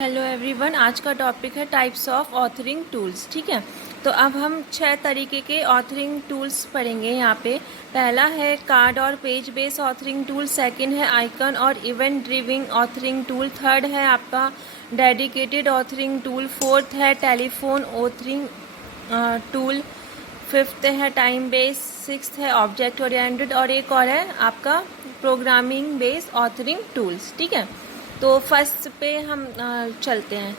Hello everyone, आज का topic है टाइप्स ऑफ ऑथरिंग टूल्स। ठीक है, तो अब हम 6 तरीके के ऑथरिंग टूल्स पढ़ेंगे यहाँ पे। पहला है कार्ड और page base authoring tool, second है आइकन और इवेंट ड्रिविंग ऑथरिंग टूल, थर्ड है आपका डेडिकेटेड ऑथरिंग टूल, फोर्थ है टेलीफोन ऑथरिंग टूल, फिफ्थ है टाइम बेस, सिक्स्थ है ऑब्जेक्ट ओरिएंटेड और एक और है आपका प्रोग्रामिंग बेस ऑथरिंग टूल्स। ठीक है, तो फर्स्ट पे हम चलते हैं।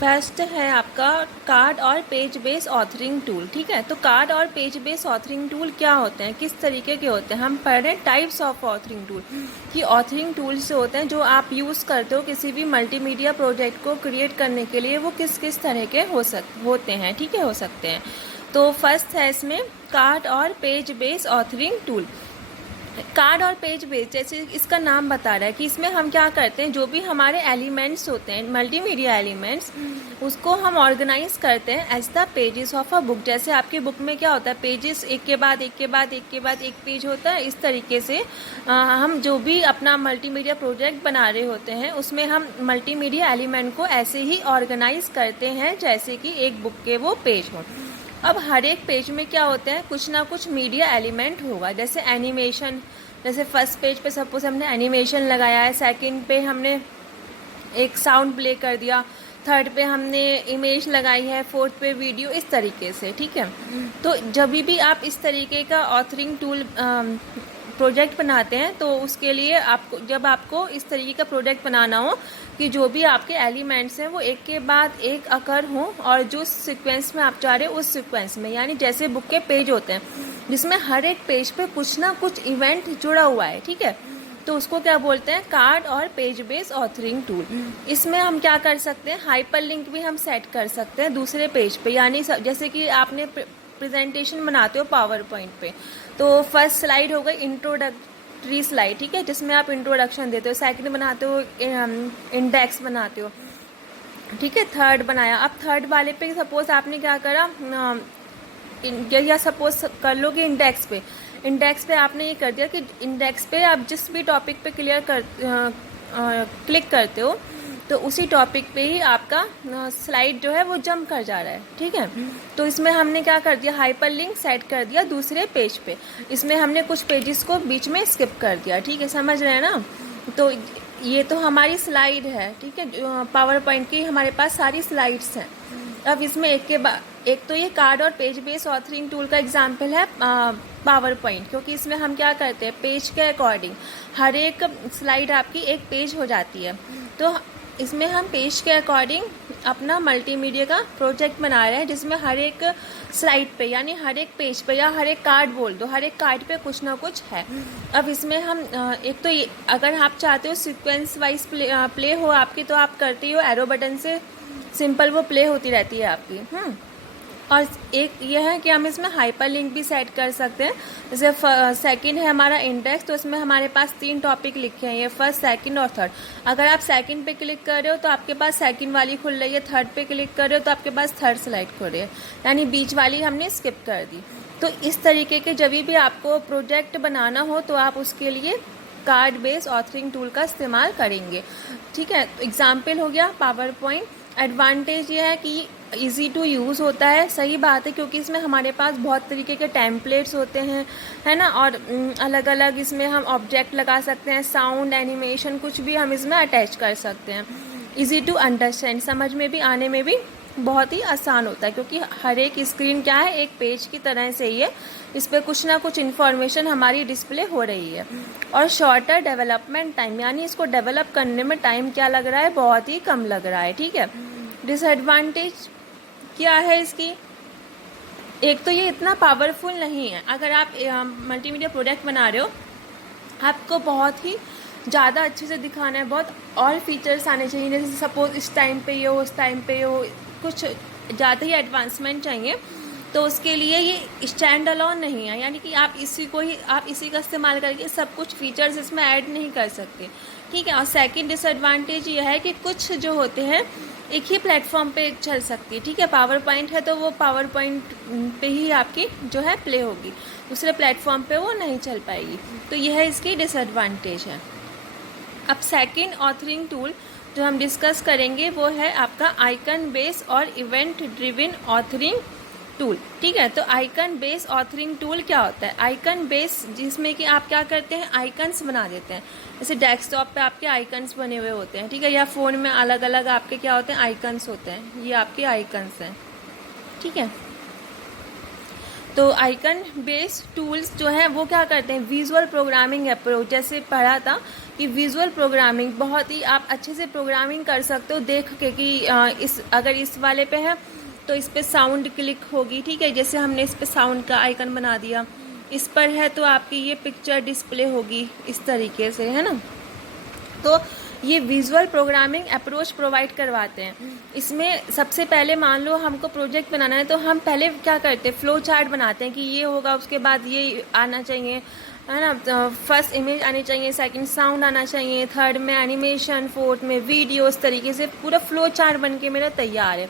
फर्स्ट है आपका कार्ड और पेज बेस ऑथरिंग टूल। ठीक है, तो कार्ड और पेज बेस ऑथरिंग टूल क्या होते हैं, किस तरीके के होते हैं। हम पढ़ रहे हैं टाइप्स ऑफ ऑथरिंग टूल कि ऑथरिंग टूल्स होते हैं जो आप यूज़ करते हो किसी भी मल्टीमीडिया प्रोजेक्ट को क्रिएट करने के लिए, वो किस किस तरह के होते हैं। ठीक है, हो सकते हैं। तो फर्स्ट है इसमें कार्ड और page base authoring tool. Card और पेज बेस, जैसे इसका नाम बता रहा है कि इसमें हम क्या करते हैं, जो भी हमारे एलिमेंट्स होते हैं, मल्टीमीडिया एलिमेंट्स, उसको हम ऑर्गेनाइज करते हैं as the pages of a book. जैसे आपकी बुक में क्या होता है, पेजेस एक के बाद एक के बाद एक के बाद एक पेज होता है। इस तरीके से हम जो भी अपना मल्टीमीडिया प्रोजेक्ट बना रहे होते हैं उसमें हम मल्टीमीडिया एलिमेंट को ऐसे ही ऑर्गेनाइज करते हैं जैसे कि एक बुक के वो पेज हों। अब हर एक पेज में क्या होते हैं, कुछ ना कुछ मीडिया एलिमेंट होगा। जैसे एनिमेशन, जैसे फर्स्ट पेज पे सपोज हमने एनिमेशन लगाया है, सेकंड पे हमने एक साउंड प्ले कर दिया, थर्ड पे हमने इमेज लगाई है, फोर्थ पे वीडियो, इस तरीके से। ठीक है, तो जब भी आप इस तरीके का ऑथरिंग टूल प्रोजेक्ट बनाते हैं तो उसके लिए आपको, जब आपको इस तरीके का प्रोजेक्ट बनाना हो कि जो भी आपके एलिमेंट्स हैं वो एक के बाद एक अकर हों और जो सीक्वेंस में आप चाह रहे हो उस सीक्वेंस में, यानी जैसे बुक के पेज होते हैं जिसमें हर एक पेज पे कुछ ना कुछ इवेंट जुड़ा हुआ है। ठीक है, तो उसको क्या बोलते हैं, कार्ड और पेज बेस ऑथरिंग टूल। इसमें हम क्या कर सकते हैं, हाइपर लिंक भी हम सेट कर सकते हैं दूसरे पेज पे। यानी जैसे कि आपने प्रेजेंटेशन बनाते हो पावर पॉइंट पे, तो फर्स्ट स्लाइड हो गई इंट्रोडक्टरी स्लाइड, ठीक है, जिसमें आप इंट्रोडक्शन देते हो। सेकंड बनाते हो इंडेक्स बनाते हो, ठीक है। थर्ड बनाया, अब थर्ड वाले पे सपोज आपने क्या करा, या सपोज कर लो कि इंडेक्स पे आपने ये कर दिया कि इंडेक्स पे आप जिस भी टॉपिक पे क्लिक करते हो तो उसी टॉपिक पे ही आपका स्लाइड जो है वो जंप कर जा रहा है। ठीक है, तो इसमें हमने क्या कर दिया, हाइपर लिंक सेट कर दिया दूसरे पेज पे। इसमें हमने कुछ पेजेस को बीच में स्किप कर दिया। ठीक है, समझ रहे हैं ना। तो ये तो हमारी स्लाइड है, ठीक है, पावर पॉइंट की हमारे पास सारी स्लाइड्स हैं। अब इसमें एक तो ये कार्ड और पेज बेस ऑथरिंग टूल का एग्जाम्पल है पावर पॉइंट, क्योंकि इसमें हम क्या करते हैं, पेज के अकॉर्डिंग हर एक स्लाइड आपकी एक पेज हो जाती है। तो इसमें हम पेज के अकॉर्डिंग अपना मल्टीमीडिया का प्रोजेक्ट बना रहे हैं जिसमें हर एक स्लाइड पे, यानी हर एक पेज पे या हर एक कार्ड बोल दो, हर एक कार्ड पे कुछ ना कुछ है। अब इसमें हम एक तो ये, अगर आप चाहते हो सीक्वेंस वाइज प्ले हो आपकी, तो आप करती हो एरो बटन से सिंपल वो प्ले होती रहती है आपकी। और एक यह है कि हम इसमें हाइपर लिंक भी सेट कर सकते हैं। जैसे सेकंड है हमारा इंडेक्स, तो इसमें हमारे पास 3 टॉपिक लिखे हैं, ये फर्स्ट, सेकंड और थर्ड। अगर आप सेकंड पे क्लिक कर रहे हो तो आपके पास सेकंड वाली खुल रही है, थर्ड पे क्लिक कर रहे हो तो आपके पास थर्ड स्लाइड खुल रही है, यानी बीच वाली हमने स्किप कर दी। तो इस तरीके के जब भी आपको प्रोजेक्ट बनाना हो तो आप उसके लिए कार्ड बेस ऑथरिंग टूल का इस्तेमाल करेंगे। ठीक है, तो एग्जाम्पल हो गया पावर पॉइंट। एडवांटेज ये है कि इजी टू यूज़ होता है, सही बात है, क्योंकि इसमें हमारे पास बहुत तरीके के टेम्पलेट्स होते हैं, है ना, और अलग अलग इसमें हम ऑब्जेक्ट लगा सकते हैं, साउंड, एनिमेशन, कुछ भी हम इसमें अटैच कर सकते हैं। इजी टू अंडरस्टैंड, समझ में भी आने में भी बहुत ही आसान होता है, क्योंकि हर एक स्क्रीन क्या है, एक पेज की तरह से ही है, इस पर कुछ ना कुछ इन्फॉर्मेशन हमारी डिस्प्ले हो रही है। और शॉर्टर डेवलपमेंट टाइम, यानी इसको डेवलप करने में टाइम क्या लग रहा है, बहुत ही कम लग रहा है। ठीक है, डिसएडवांटेज क्या है इसकी, एक तो ये इतना पावरफुल नहीं है। अगर आप मल्टीमीडिया प्रोडक्ट बना रहे हो, आपको बहुत ही ज़्यादा अच्छे से दिखाना है, बहुत और फीचर्स आने चाहिए, जैसे सपोज इस टाइम पे ये हो, उस टाइम पे ये हो, कुछ ज़्यादा ही एडवांसमेंट चाहिए, तो उसके लिए ये स्टैंड अलोन नहीं है, यानी कि आप इसी का इस्तेमाल करके सब कुछ फीचर्स इसमें ऐड नहीं कर सकते। ठीक है, और सेकंड डिसएडवांटेज ये है कि कुछ जो होते हैं एक ही प्लेटफॉर्म पे चल सकती है। ठीक है, पावर पॉइंट है तो वो पावर पॉइंट पे ही आपकी जो है प्ले होगी, दूसरे प्लेटफॉर्म पे वो नहीं चल पाएगी। तो यह इसकी डिसएडवांटेज है। अब सेकंड ऑथरिंग टूल जो हम डिस्कस करेंगे वो है आपका आइकन बेस और इवेंट ड्रिवन ऑथरिंग टूल। ठीक है, तो आइकन बेस ऑथरिंग टूल क्या होता है? आइकन बेस जिसमें कि आप क्या करते हैं, आइकन्स बना देते हैं। जैसे डेस्कटॉप पे आपके आइकन्स बने हुए होते हैं, ठीक है, या फ़ोन में अलग अलग आपके क्या होते हैं, आइकन्स होते हैं। ये आपके आइकन्स हैं, ठीक है। तो आइकन बेस टूल्स जो हैं वो क्या करते हैं, विजुअल प्रोग्रामिंग अप्रोच। जैसे पढ़ा था कि विजुअल प्रोग्रामिंग बहुत ही आप अच्छे से प्रोग्रामिंग कर सकते हो देख के कि अगर इस वाले पे है तो इस पे साउंड क्लिक होगी, ठीक है, जैसे हमने इस पे साउंड का आइकन बना दिया। इस पर है तो आपकी ये पिक्चर डिस्प्ले होगी इस तरीके से, है ना। तो ये विजुअल प्रोग्रामिंग अप्रोच प्रोवाइड करवाते हैं। इसमें सबसे पहले मान लो हमको प्रोजेक्ट बनाना है तो हम पहले क्या करते हैं, फ्लो चार्ट बनाते हैं कि ये होगा, उसके बाद ये आना चाहिए, है ना। फर्स्ट इमेज आनी चाहिए, सेकंड साउंड आना चाहिए, थर्ड में एनिमेशन, फोर्थ में वीडियो। इस तरीके से पूरा फ्लो चार्ट बन के मेरा तैयार है।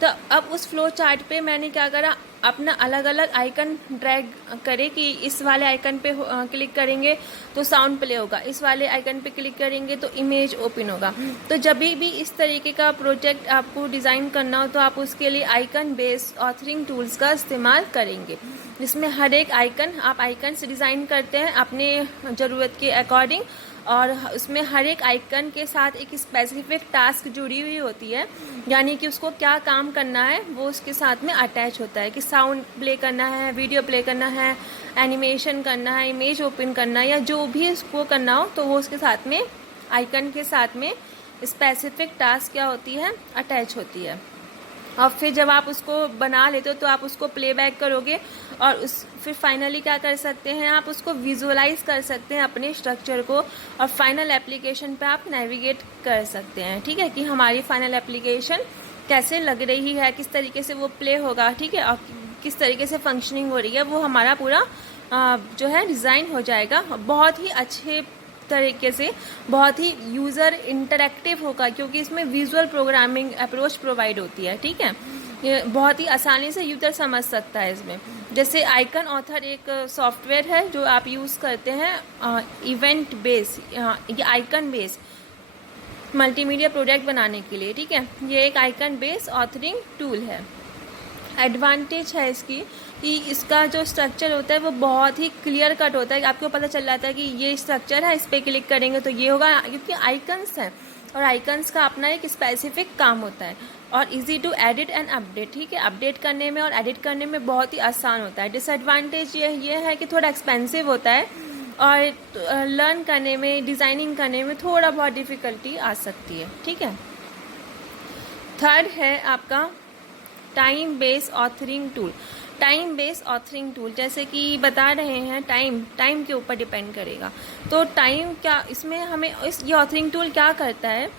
तो अब उस फ्लो चार्ट पे मैंने क्या करा, अपना अलग अलग आइकन ड्रैग करे कि इस वाले आइकन पे क्लिक करेंगे तो साउंड प्ले होगा, इस वाले आइकन पे क्लिक करेंगे तो इमेज ओपन होगा। तो जब भी इस तरीके का प्रोजेक्ट आपको डिज़ाइन करना हो तो आप उसके लिए आइकन बेस्ड ऑथरिंग टूल्स का इस्तेमाल करेंगे, जिसमें हर एक आइकन आप आइकन से डिज़ाइन करते हैं अपने ज़रूरत के अकॉर्डिंग, और उसमें हर एक आइकन के साथ एक स्पेसिफिक टास्क जुड़ी हुई होती है, यानी कि उसको क्या काम करना है वो उसके साथ में अटैच होता है कि साउंड प्ले करना है, वीडियो प्ले करना है, एनिमेशन करना है, इमेज ओपन करना है, या जो भी उसको करना हो तो वो उसके साथ में आइकन के साथ में स्पेसिफिक टास्क क्या होती है, अटैच होती है। और फिर जब आप उसको बना लेते हो तो आप उसको प्लेबैक करोगे और फिर फाइनली क्या कर सकते हैं, आप उसको विजुअलाइज कर सकते हैं अपने स्ट्रक्चर को, और फाइनल एप्लीकेशन पे आप नेविगेट कर सकते हैं, ठीक है, कि हमारी फाइनल एप्लीकेशन कैसे लग रही है, किस तरीके से वो प्ले होगा, ठीक है, और किस तरीके से फंक्शनिंग हो रही है, वो हमारा पूरा जो है डिज़ाइन हो जाएगा। बहुत ही अच्छे तरीके से, बहुत ही यूज़र इंटरेक्टिव होगा, क्योंकि इसमें विजुअल प्रोग्रामिंग अप्रोच प्रोवाइड होती है, ठीक है। ये बहुत ही आसानी से यूज़र समझ सकता है इसमें। जैसे आइकन ऑथर एक सॉफ्टवेयर है जो आप यूज़ करते हैं इवेंट बेस, ये आइकन बेस मल्टीमीडिया प्रोडक्ट बनाने के लिए, ठीक है। ये एक आइकन बेस ऑथरिंग टूल है। एडवांटेज है इसकी कि इसका जो स्ट्रक्चर होता है वो बहुत ही क्लियर कट होता है, आपको पता चल जाता है कि ये स्ट्रक्चर है, इस पर क्लिक करेंगे तो ये होगा, क्योंकि आइकन्स हैं और आइकन्स का अपना एक स्पेसिफिक काम होता है। और easy to edit and update, ठीक है, अपडेट करने में और एडिट करने में बहुत ही आसान होता है। डिसएडवांटेज ये है कि थोड़ा एक्सपेंसिव होता है और लर्न करने में, डिज़ाइनिंग करने में थोड़ा बहुत डिफ़िकल्टी आ सकती है, ठीक है। थर्ड है आपका time base authoring tool. Time base authoring tool जैसे कि बता रहे हैं, टाइम के ऊपर डिपेंड करेगा। तो टाइम क्या, इसमें हमें ये ऑथरिंग टूल क्या करता है,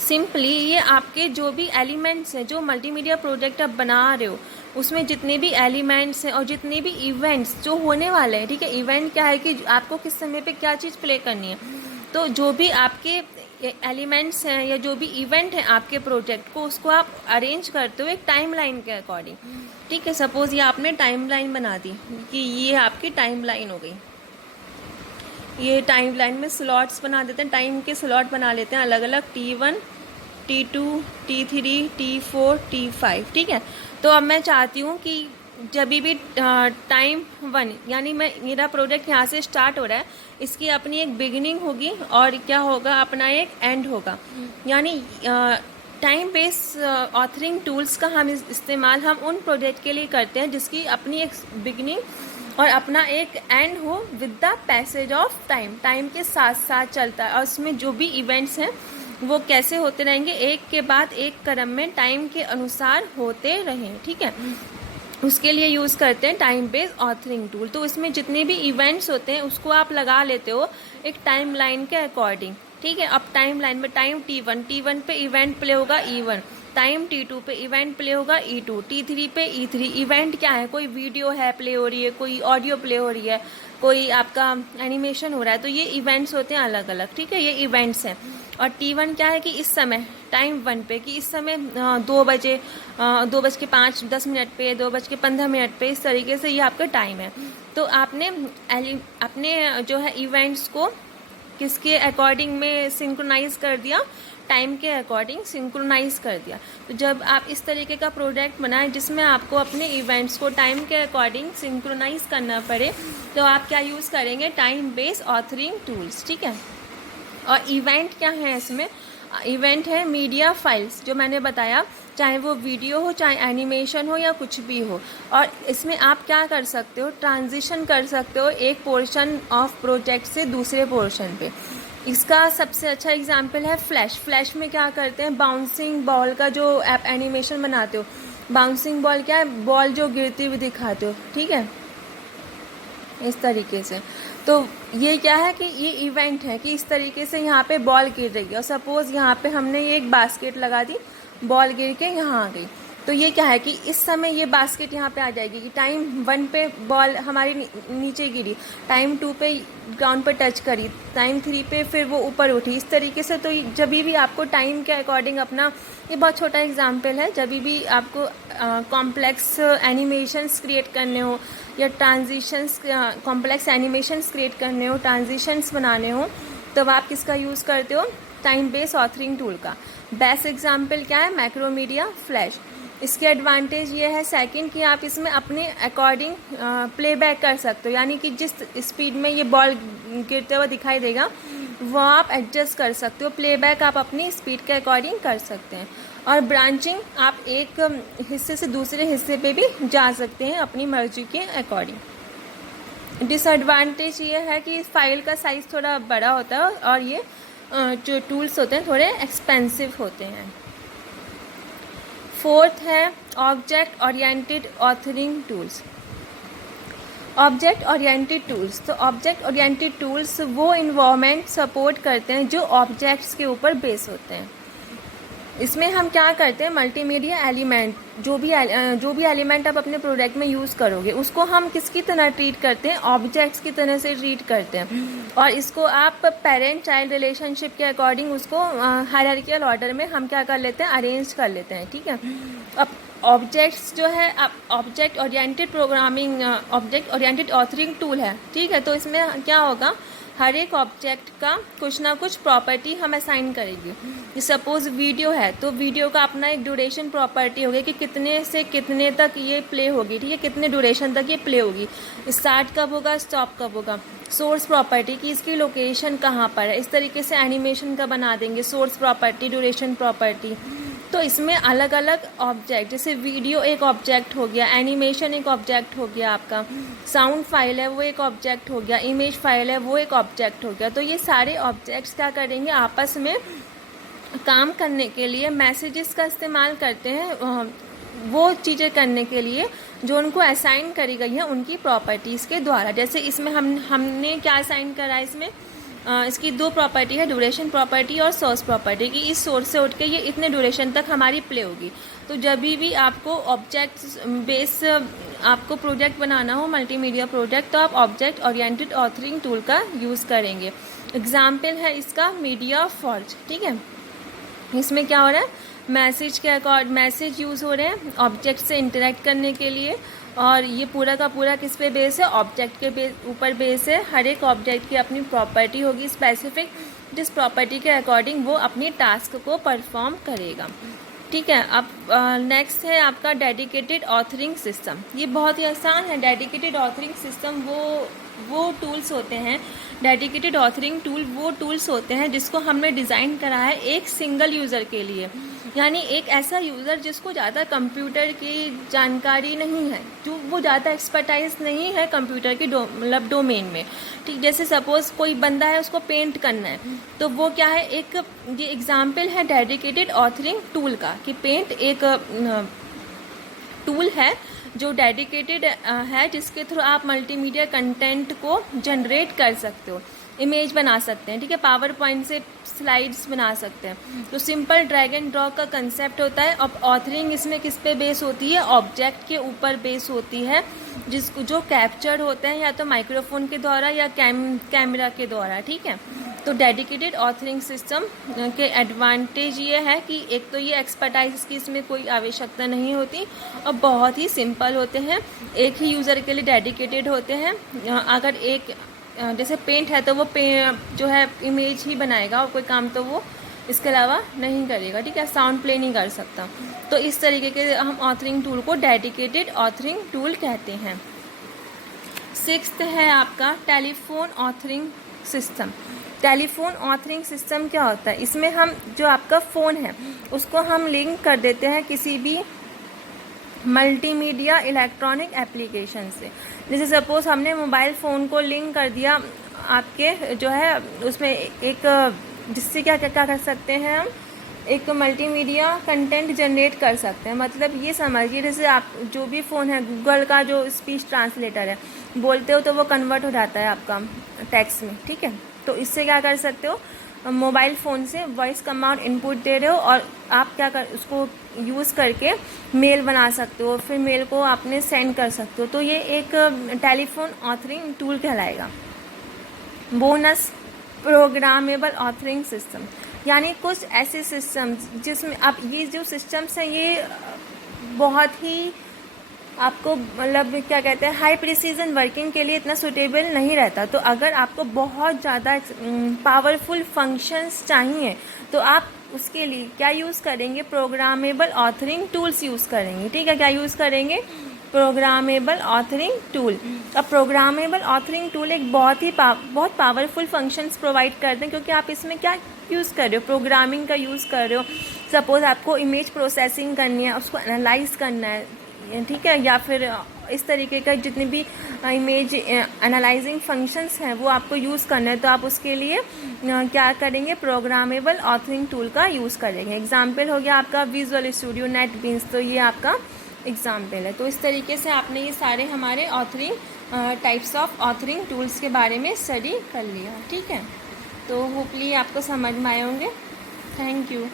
सिंपली ये आपके जो भी एलिमेंट्स हैं, जो मल्टीमीडिया प्रोजेक्ट आप बना रहे हो उसमें जितने भी एलिमेंट्स हैं और जितने भी इवेंट्स जो होने वाले हैं, ठीक है, इवेंट क्या है कि आपको किस समय पे क्या चीज़ प्ले करनी है, तो जो भी आपके एलिमेंट्स हैं या जो भी इवेंट है आपके प्रोजेक्ट को, उसको आप अरेंज करते हो एक टाइमलाइन के अकॉर्डिंग, ठीक है। सपोज़ ये आपने टाइमलाइन बना दी कि ये आपकी टाइमलाइन हो गई। ये टाइमलाइन में स्लॉट्स बना देते हैं, टाइम के स्लॉट बना लेते हैं अलग अलग, T1, T2, T3, T4, T5, ठीक है। तो अब मैं चाहती हूँ कि जब भी टाइम 1 यानी मेरा प्रोजेक्ट यहाँ से स्टार्ट हो रहा है, इसकी अपनी एक बिगिनिंग होगी और क्या होगा, अपना एक एंड होगा। यानी टाइम बेस ऑथरिंग टूल्स का हम इस्तेमाल हम उन प्रोजेक्ट के लिए करते हैं जिसकी अपनी एक बिगिनिंग और अपना एक एंड हो with the passage of time के साथ साथ चलता है, और उसमें जो भी इवेंट्स हैं वो कैसे होते रहेंगे, एक के बाद एक क्रम में टाइम के अनुसार होते रहें, ठीक है। उसके लिए यूज़ करते हैं टाइम बेस्ड ऑथरिंग टूल। तो इसमें जितने भी इवेंट्स होते हैं उसको आप लगा लेते हो एक टाइम लाइन के अकॉर्डिंग, ठीक है। अब टाइम लाइन में टाइम T1 पे इवेंट प्ले होगा E1, टाइम T2 पे इवेंट प्ले होगा E2, T3 पे E3। इवेंट क्या है, कोई वीडियो है प्ले हो रही है, कोई ऑडियो प्ले हो रही है, कोई आपका एनिमेशन हो रहा है, तो ये इवेंट्स होते हैं अलग अलग, ठीक है, ये इवेंट्स हैं। और T1 क्या है कि इस समय टाइम 1 पे कि इस समय 2:05 पे, 2:15 पे, इस तरीके से ये आपका टाइम है। तो आपने अपने जो है इवेंट्स को किसके अकॉर्डिंग में सिंक्रोनाइज कर दिया, टाइम के अकॉर्डिंग सिंक्रोनाइज कर दिया। तो जब आप इस तरीके का प्रोडक्ट बनाएं जिसमें आपको अपने इवेंट्स को टाइम के अकॉर्डिंग सिंक्रोनाइज करना पड़े, तो आप क्या यूज़ करेंगे, टाइम बेस्ड ऑथरिंग टूल्स, ठीक है। और इवेंट क्या है इसमें, इवेंट है मीडिया फाइल्स, जो मैंने बताया, चाहे वो वीडियो हो, चाहे एनिमेशन हो, या कुछ भी हो। और इसमें आप क्या कर सकते हो, ट्रांजिशन कर सकते हो एक पोर्शन ऑफ प्रोजेक्ट से दूसरे पोर्शन पे। इसका सबसे अच्छा एग्जांपल है फ्लैश। फ्लैश में क्या करते हैं, बाउंसिंग बॉल का जो आप एनिमेशन बनाते हो, बाउंसिंग बॉल क्या है, बॉल जो गिरती हुई दिखाते हो, ठीक है, इस तरीके से। तो ये क्या है कि ये इवेंट है कि इस तरीके से यहाँ पे बॉल गिर रही है, और सपोज़ यहाँ पे हमने एक बास्केट लगा दी, बॉल गिर के यहाँ आ गई। तो ये क्या है कि इस समय ये बास्केट यहाँ पे आ जाएगी कि टाइम 1 पे बॉल हमारी नीचे गिरी, टाइम 2 पे ग्राउंड पर टच करी, टाइम 3 पे फिर वो ऊपर उठी, इस तरीके से। तो जब भी आपको टाइम के अकॉर्डिंग अपना, ये बहुत छोटा एग्जांपल है, जब भी आपको कॉम्प्लेक्स एनिमेशंस क्रिएट करने हो, या ट्रांजिशंस, कॉम्प्लेक्स एनिमेशंस क्रिएट करने हो, ट्रांजिशंस बनाने हो, तब आप किसका यूज़ करते हो, टाइम बेस्ड ऑथरिंग टूल का। बेस्ट एग्जांपल क्या है, मैक्रोमीडिया फ्लैश। इसके एडवांटेज ये है सेकंड कि आप इसमें अपने अकॉर्डिंग प्लेबैक कर सकते हो, यानी कि जिस स्पीड में ये बॉल गिरते हुए दिखाई देगा वो आप एडजस्ट कर सकते हो, प्लेबैक आप अपनी स्पीड के अकॉर्डिंग कर सकते हैं। और ब्रांचिंग, आप एक हिस्से से दूसरे हिस्से पे भी जा सकते हैं अपनी मर्जी के अकॉर्डिंग। डिसएडवांटेज ये है कि फाइल का साइज़ थोड़ा बड़ा होता है, और ये जो टूल्स होते हैं थोड़े एक्सपेंसिव होते हैं। फोर्थ है object oriented authoring tools. Object oriented tools, तो ऑब्जेक्ट ओरिएंटेड टूल्स वो इन्वायरमेंट सपोर्ट करते हैं जो ऑब्जेक्ट्स के ऊपर बेस होते हैं। इसमें हम क्या करते हैं, मल्टीमीडिया एलिमेंट, जो भी एलिमेंट आप अपने प्रोडक्ट में यूज़ करोगे उसको हम किसकी तरह ट्रीट करते हैं, ऑब्जेक्ट्स की तरह से ट्रीट करते हैं। और इसको आप पेरेंट चाइल्ड रिलेशनशिप के अकॉर्डिंग उसको हायरार्किकल ऑर्डर में हम क्या कर लेते हैं, अरेंज कर लेते हैं, ठीक है। अब ऑब्जेक्ट्स जो है, आप object oriented programming, object oriented authoring tool है, ठीक है। तो इसमें क्या होगा, हर एक ऑब्जेक्ट का कुछ ना कुछ प्रॉपर्टी हम असाइन करेंगे। सपोज़ वीडियो है तो वीडियो का अपना एक ड्यूरेशन प्रॉपर्टी होगी कि कितने से कितने तक ये प्ले होगी, ठीक है, कितने ड्यूरेशन तक ये प्ले होगी, स्टार्ट कब होगा, स्टॉप कब होगा। सोर्स प्रॉपर्टी कि इसकी लोकेशन कहाँ पर है, इस तरीके से एनिमेशन का बना देंगे, सोर्स प्रॉपर्टी, ड्यूरेशन प्रॉपर्टी। तो इसमें अलग अलग ऑब्जेक्ट, जैसे वीडियो एक ऑब्जेक्ट हो गया, एनिमेशन एक ऑब्जेक्ट हो गया, आपका साउंड फाइल है वो एक ऑब्जेक्ट हो गया, इमेज फाइल है वो एक ऑब्जेक्ट हो गया। तो ये सारे ऑब्जेक्ट्स क्या करेंगे, आपस में काम करने के लिए मैसेजेस का इस्तेमाल करते हैं, वो चीज़ें करने के लिए जो उनको असाइन करी गई है उनकी प्रॉपर्टीज़ के द्वारा। जैसे इसमें हमने क्या असाइन करा है, इसमें इसकी 2 प्रॉपर्टी है, ड्यूरेशन प्रॉपर्टी और सोर्स प्रॉपर्टी, कि इस सोर्स से उठ के ये इतने ड्यूरेशन तक हमारी प्ले होगी। तो जब भी आपको ऑब्जेक्ट बेस आपको प्रोजेक्ट बनाना हो, मल्टीमीडिया प्रोजेक्ट, तो आप ऑब्जेक्ट ओरिएंटेड ऑथरिंग टूल का यूज़ करेंगे। एग्जाम्पल है इसका मीडिया फॉर्ज, ठीक है। इसमें क्या हो रहा है, मैसेज के अकॉर्ड मैसेज यूज़ हो रहे हैं ऑब्जेक्ट से इंटरेक्ट करने के लिए, और ये पूरा का पूरा किस पे बेस है, ऑब्जेक्ट के ऊपर बेस है। हर एक ऑब्जेक्ट की अपनी प्रॉपर्टी होगी स्पेसिफिक, जिस प्रॉपर्टी के अकॉर्डिंग वो अपनी टास्क को परफॉर्म करेगा, ठीक है। अब नेक्स्ट है आपका डेडिकेटेड ऑथरिंग सिस्टम। ये बहुत ही आसान है। डेडिकेटेड ऑथरिंग सिस्टम वो टूल्स होते हैं, डेडिकेटेड ऑथरिंग टूल वो टूल्स होते हैं जिसको हमने डिज़ाइन करा है एक सिंगल यूज़र के लिए, यानी एक ऐसा यूज़र जिसको ज़्यादा कंप्यूटर की जानकारी नहीं है, जो वो ज़्यादा एक्सपर्टाइज नहीं है कंप्यूटर की मतलब डोमेन में, ठीक। जैसे सपोज़ कोई बंदा है, उसको पेंट करना है, तो वो क्या है, एक ये एग्जांपल है डेडिकेटेड ऑथरिंग टूल का, कि पेंट एक टूल है जो डेडिकेटेड है, जिसके थ्रू आप मल्टीमीडिया कंटेंट को जनरेट कर सकते हो, इमेज बना सकते हैं, ठीक है, पावर पॉइंट से स्लाइड्स बना सकते हैं। तो सिंपल ड्रैग एंड ड्रॉ का कंसेप्ट होता है। अब ऑथरिंग इसमें किस पे बेस होती है, ऑब्जेक्ट के ऊपर बेस होती है, जिसको जो कैप्चर होते हैं या तो माइक्रोफोन के द्वारा या कैमरा के द्वारा, ठीक है। तो डेडिकेटेड ऑथरिंग सिस्टम के एडवांटेज ये है कि एक तो ये एक्सपर्टाइज की इसमें कोई आवश्यकता नहीं होती, और बहुत ही सिंपल होते हैं, एक ही यूज़र के लिए डेडिकेटेड होते हैं। अगर एक जैसे पेंट है तो वो जो है इमेज ही बनाएगा, और कोई काम तो वो इसके अलावा नहीं करेगा, ठीक है, साउंड प्ले नहीं कर सकता। तो इस तरीके के हम ऑथरिंग टूल को डेडिकेटेड ऑथरिंग टूल कहते हैं। सिक्स्थ है आपका telephone authoring system. Telephone authoring system क्या होता है? इसमें हम जो आपका फ़ोन है उसको हम लिंक कर देते हैं किसी भी मल्टीमीडिया इलेक्ट्रॉनिक एप्लीकेशन से। जैसे सपोज़ हमने मोबाइल फ़ोन को लिंक कर दिया आपके जो है उसमें एक, जिससे क्या क्या कर सकते हैं हम, एक मल्टीमीडिया कंटेंट जनरेट कर सकते हैं। मतलब ये समझिए जैसे आप जो भी फ़ोन है, गूगल का जो स्पीच ट्रांसलेटर है, बोलते हो तो वो कन्वर्ट हो जाता है आपका टेक्स्ट में, ठीक है। तो इससे क्या कर सकते हो, मोबाइल फ़ोन से वॉइस कमांड इनपुट दे रहे हो और आप क्या कर उसको यूज़ करके मेल बना सकते हो, फिर मेल को आपने सेंड कर सकते हो। तो ये एक टेलीफोन ऑथरिंग टूल कहलाएगा। बोनस प्रोग्रामेबल ऑथरिंग सिस्टम, यानी कुछ ऐसे सिस्टम्स जिसमें आप ये जो सिस्टम्स हैं ये बहुत ही आपको मतलब क्या कहते हैं हाई प्रिसीजन वर्किंग के लिए इतना सूटेबल नहीं रहता। तो अगर आपको बहुत ज़्यादा पावरफुल फंक्शंस चाहिए तो आप उसके लिए क्या यूज़ करेंगे, प्रोग्रामेबल ऑथरिंग टूल्स यूज़ करेंगे, ठीक है। क्या यूज़ करेंगे, प्रोग्रामेबल ऑथरिंग टूल। अब प्रोग्रामेबल ऑथरिंग टूल एक बहुत पावरफुल फंक्शंस प्रोवाइड करते हैं, क्योंकि आप इसमें क्या यूज़ कर रहे हो, प्रोग्रामिंग का यूज़ कर रहे हो। सपोज़ आपको इमेज प्रोसेसिंग करनी है, उसको एनालाइज करना है, ठीक है, या फिर इस तरीके का जितने भी इमेज एनालाइजिंग फंक्शंस हैं वो आपको यूज़ करना है। तो आप उसके लिए क्या करेंगे, प्रोग्रामेबल ऑथरिंग टूल का यूज़ करेंगे। एग्जाम्पल हो गया आपका विजुअल स्टूडियो, नेटबीन्स, तो ये आपका एग्जाम्पल है। तो इस तरीके से आपने ये सारे हमारे authoring types of authoring tools के बारे में स्टडी कर लिया, ठीक है। तो होपली आपको समझ में आए होंगे। Thank you.